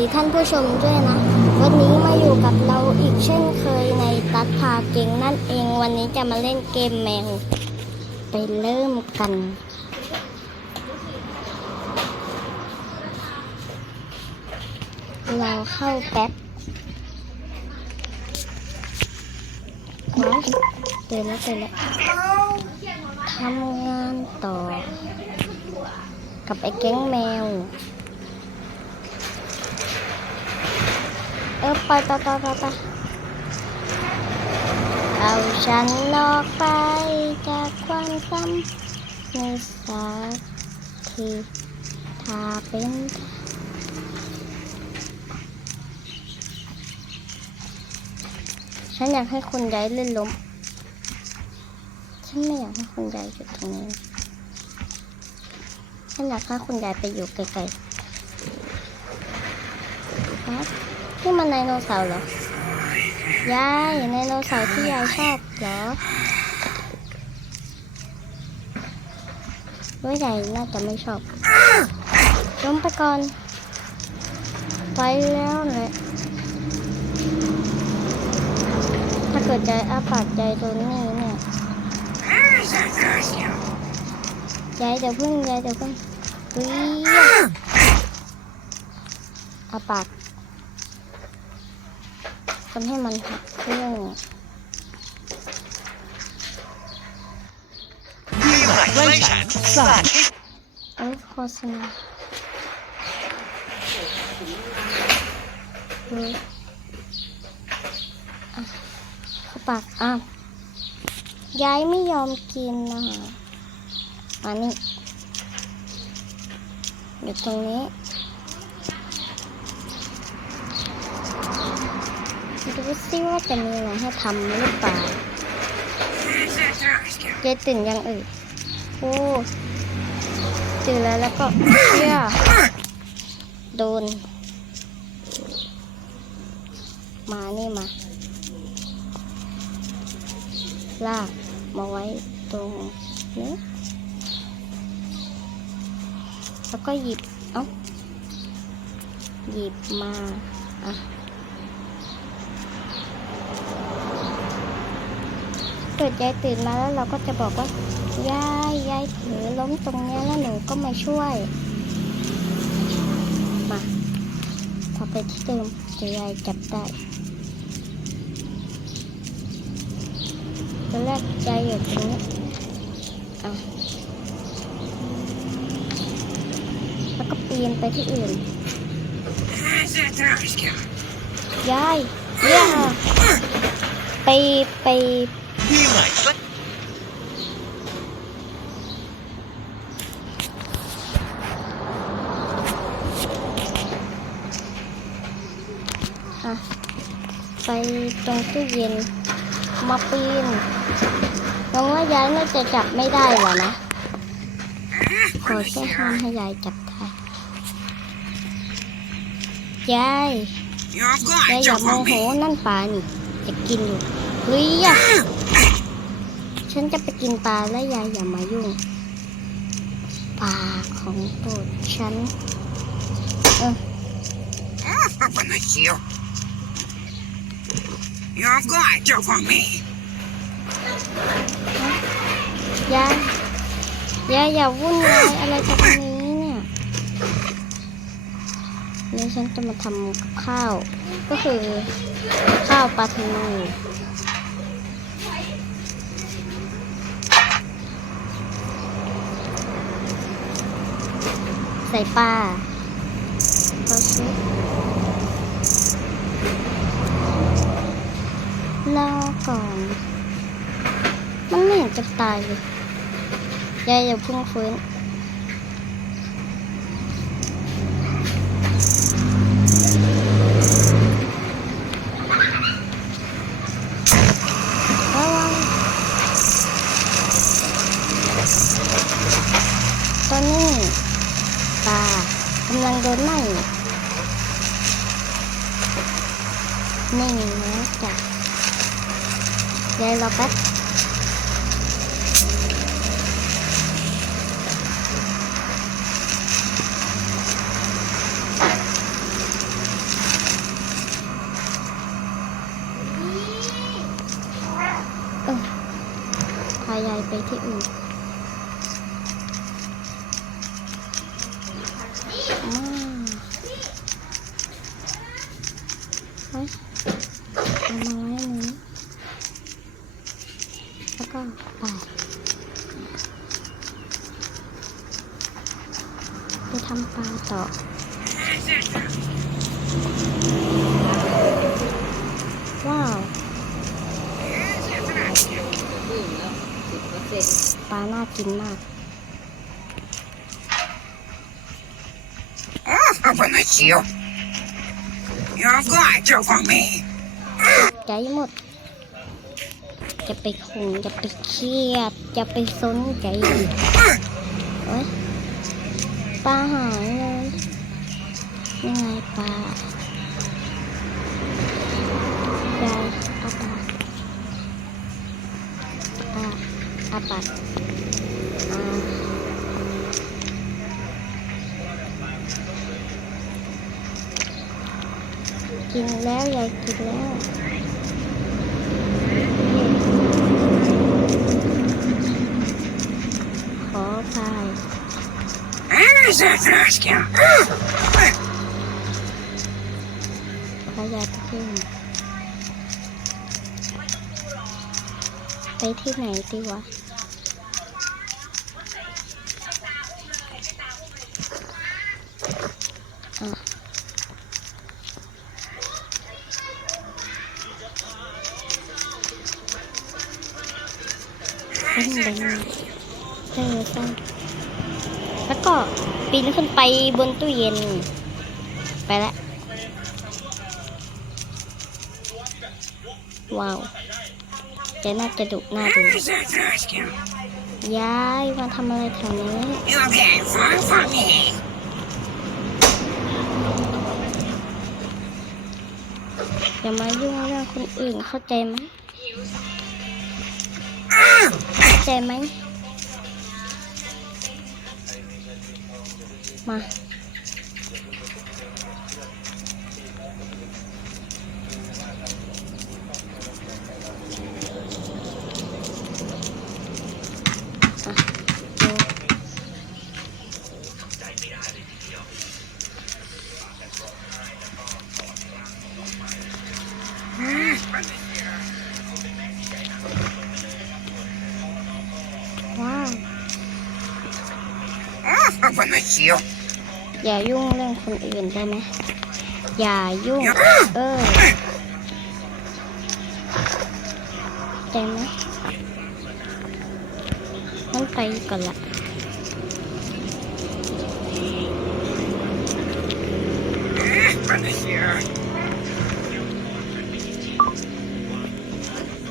ดีท่านผู้ชมด้วยนะ วันนี้มาอยู่กับเราอีกเช่นเคยในตัดพาเก่งนั่นเอง วันนี้จะมาเล่นเกมแมว ไปเริ่มกัน เราเข้าแป๊บว้าเตือนแล้วเตือนแล้วทำงานต่อ กับไอ้แก๊งแมว เออ ไปไปไปไปไปเอาฉันนอกไปจากความซ้ำในสักทีถ้าเป็นฉันอยากให้คุณยายเล่นล้ม ฉันไม่อยากให้คุณยายอยู่ตรงนี้ ฉันอยากให้คุณยายไปอยู่ไกลๆครับ นี่มันไดโนเสาร์เหรอยายไดโนเสาร์ที่ยายชอบเหรอว่ายายน่าจะไม่ชอบล้มไปก่อน ไปแล้วแหละถ้าเกิดใจอาปากใจตรงนี้เนี่ยยายเดี๋ยวพึ่งยายเดี๋ยวพึ่งเฮ้ยอาปาก ทำให้มันหักเครื่องแว่ฉันสาดเอ้ยโฆษณาเฮ้ยอะเข้าปากอ้าวยายไม่ยอมกินนะอันนี้อยู่ตรงนี้ ดูซิว่าจะมีอะไรให้ทำหรือเปล่ายายตื่นยังเอ่ยโอ้ตื่นแล้วแล้วก็เชี่ยโดน มานี่มา ลากมาไว้ตรงนี้แล้วก็หยิบ เอ้า หยิบมา อะ เกิดยายตื่นมาแล้วเราก็จะบอกว่ายายยายถือล้มตรงนี้แล้วหนูก็มาช่วย มาพอไปที่เดิมเดี๋ยวยายจับได้ตอนแรกยายอยู่ตรงนี้อะแล้วก็ปีนไปที่อื่นยายเนี่ยไปไป ที่ใหม่แว่นอะไปตรงตู้เย็น มาปีนหวังว่ายายน่าจะจับไม่ได้หรอนะ ขอแค่ห้ามให้ยายจับได้ ยายยายอย่าโมโหนั่นปลานี่จะกินอยู่เฮ้ยอะ ฉันจะไปกินปลาแล้วยายอย่ามายุ่ง ปลาของโปรดฉัน เออ Open the heel. You've got to for me. ยายยายอย่าวุ่นวายอะไรตรงนี้เนี่ยนี่ฉันจะมาทำกับข้าว ก็คือข้าวปลาทู ใส่ปลาปลาชุบรอก่อน มันไม่เห็นจะตายเลยยายอย่าเพิ่งฟื้น หนึ่งนะจ๊ะเดี๋ยวเราแป๊บพาายไปที่อื่นเฮ้ย เอามาไว้อันนี้ แล้วก็ไปไปทำปลาต่อว้าวปลาน่ากินมาก Oh, open the shield. You're going to for me. ใจหมด จะไปคงจะไปเครียด จะไปสนใจอีกเอ้ยปลาหายเลยยังไงปลายายเอาปาปาอาปาอกินแล้วยายกินแล้ว ขอพาย There's that rascal. ขอยาตะพึ่งไปที่ไหนดีวะอะเปีนขึ้นไปบนตู้เย็น ไปแล้วว้าวแกน่าจะดุน่าดู There's that rascal. ยายมาทำอะไรแถวนี้อย่ามายุ่งเรื่องคนอื่นเข้าใจไหมเข้าใจไหม มาอะ อย่ายุ่งเรื่องคนอื่นได้ไหมอย่ายุ่ง เออใจไหมมันไปก่อนละ Open the shield.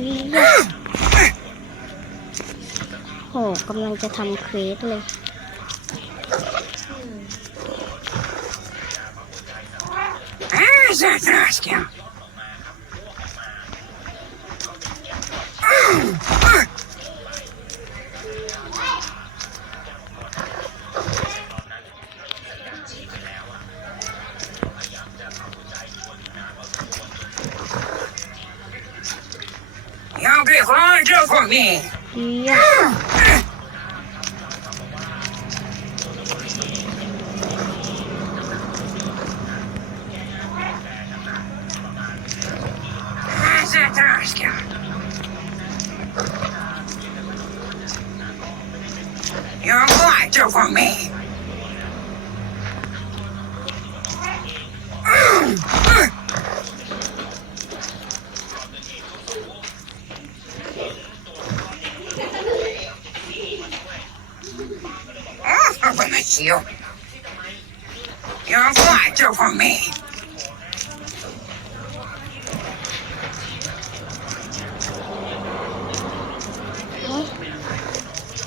วิยะโหกำลังจะทำเควสเลย that rascal. 要 do for me?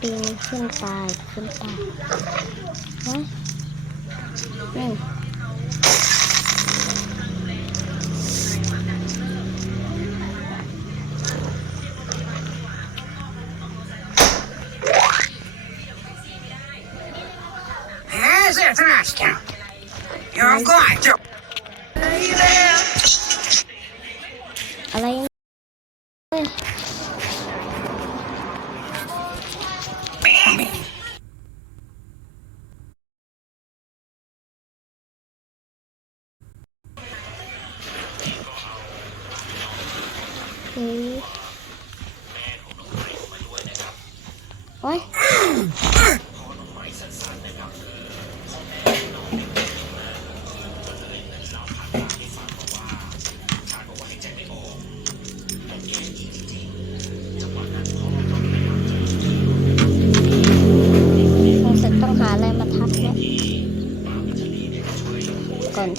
ปีนขึ้นไปขึ้นไปเฮ้นี่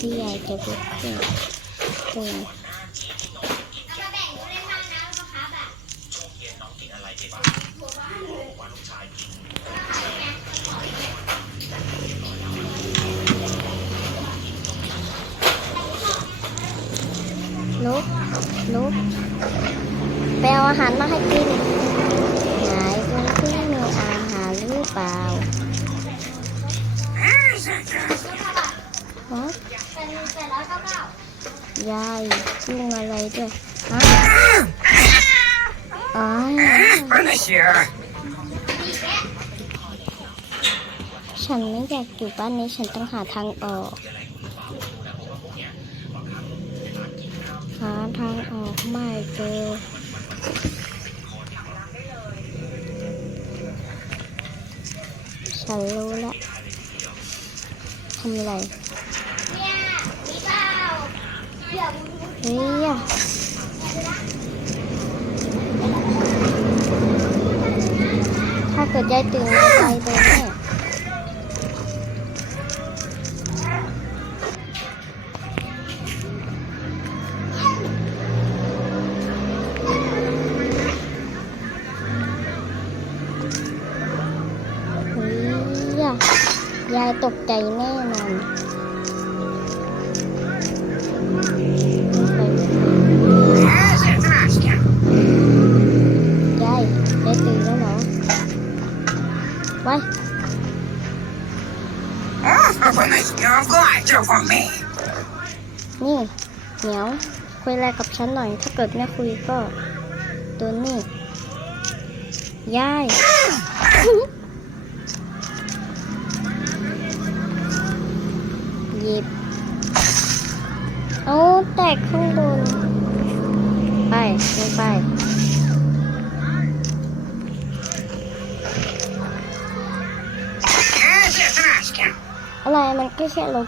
ที่ยายจะลุกขึ้นตื่นลุกลุกไปเอาอาหารมาให้กินไหนคุณพี่มีอาหารหรือเปล่าฮะ ยายยุ่งอะไรด้วยฮะอ๋อ Monsieur. ฉันไม่อยากอยู่บ้านนี้ฉันต้องหาทางออก หาทางออกไม่เจอฉันรู้แล้วทำอะไร เฮ้ยอะถ้าเกิดยายตื่นมาไปโดนแน่เฮ้ยอะยายตกใจแน่นอน Oh, goodness, you're glad you're for me. นี่เหนียวคุยอะไรกับฉันหน่อย ถ้าเกิดไม่คุยก็โดนนี่ยายหยิบเอาแตกข้างบนไปลงไป అలా మనకి సెలవు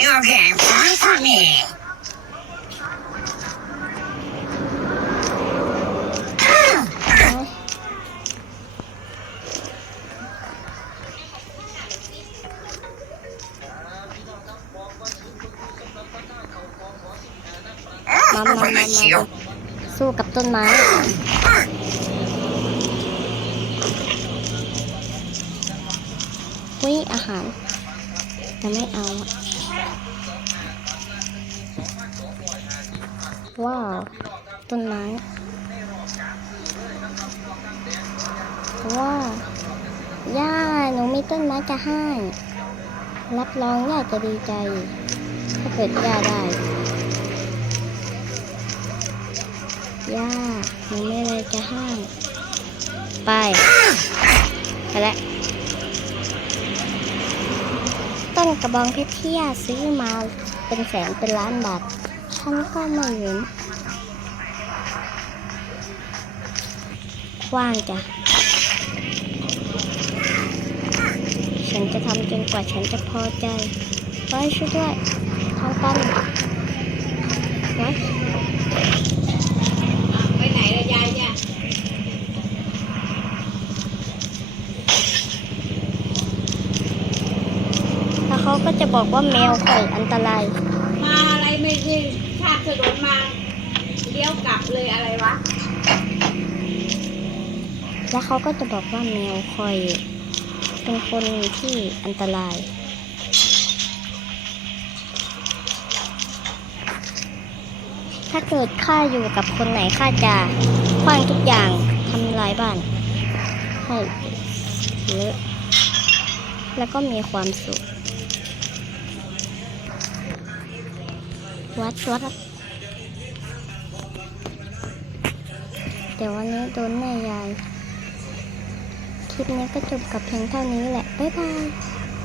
Okay, play for me. Mama, mama, วิอาหารจะไม่เอา ว้าว ต้นไม้ ว้าวย่าหนูมีต้นไม้จะให้ รับรองย่าจะดีใจ ถ้าเกิดย่าได้ ย่าหนูไม่อะไรจะให้ ไป ไปแล้ว ต้นกระบองเพชรที่ย่าซื้อมาเป็นแสนเป็นล้านบาทฉันก็ไม่เห็นกว้างจ้ะ ฉันจะทำจนกว่าฉันจะพอใจไว้ช่วยด้วยทางตันไว้ไปไหนละยายเนี่ย แล้วเขาก็ จะบอกว่าแมวข่อยอันตราย มาอะไรไม่ได้ชาติถนนมาเลี้ยวกลับเลยอะไรวะ แล้วเขาก็จะบอกว่าแมวคอย เป็นคนที่อันตรายถ้าเกิดข้าอยู่กับคนไหนข้าจะคว้างทุกอย่างทำลายบ้าน ให้เลอะแล้วก็มีความสุข วัดวัดแต่วันนี้โดนแม่ยาย คลิปนี้ก็จบกับเพียงเท่านี้แหละ บ๊ายบาย